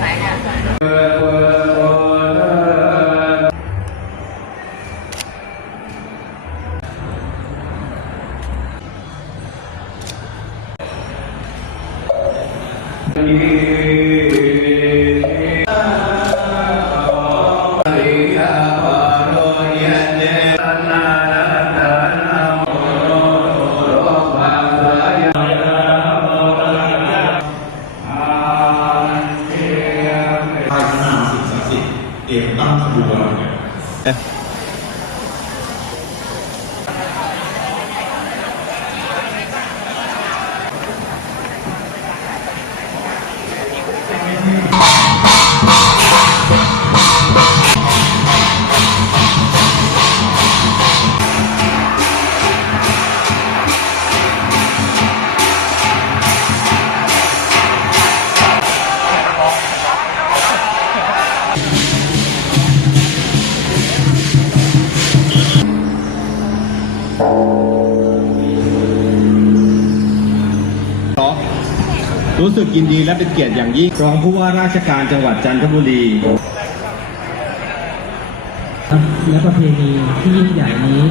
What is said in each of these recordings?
ไหนเนี่ย ไ เรียมตั้งขบวนรู้สึกยินดีและเป็นเกียรติอย่างยิ่งรองผู้ว่าราชการจังหวัดจันทบุรี และประเพณีที่ยิ่งใหญ่นี้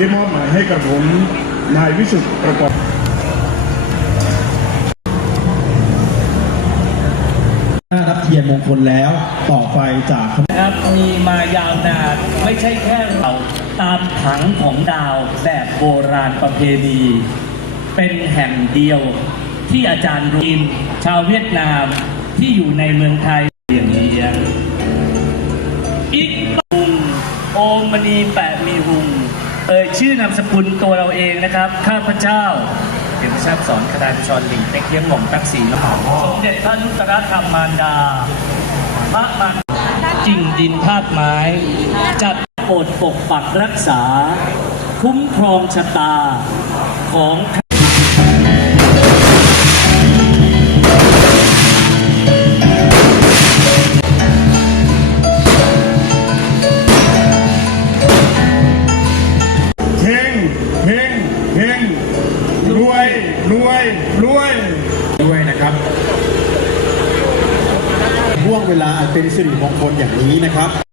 ได้มอบหมายให้กับผมนายวิสุทธิ์ประกอบ รับเทียนมงคลแล้วต่อไปจากนะครับมีมายาวนานไม่ใช่แค่เราตามผังของดาวแบบโบราณประเพณี เป็นแห่งเดียวที่อาจารย์รูมชาวเวียดนามที่อยู่ในเมืองไทยอย่างนี้อีกปุงโอมณีแปะมีหุงเอ่ยชื่อนามสกุลตัวเราเองนะครับ ข้าพเจ้า แทราบสอนคณาชรหลิงเต็กเลี้ยงหม่อมตักศีลสมเด็จพระนุตรธรรมมารดา พระมารจริงดินธาตุไม้ จัดโปรดปกปักรักษา คุ้มครองชะตาของ รวยรวยรวยด้วยนะครับห่วงเวลาอันเป็นสิริมงคลอย่างนี้นะครับ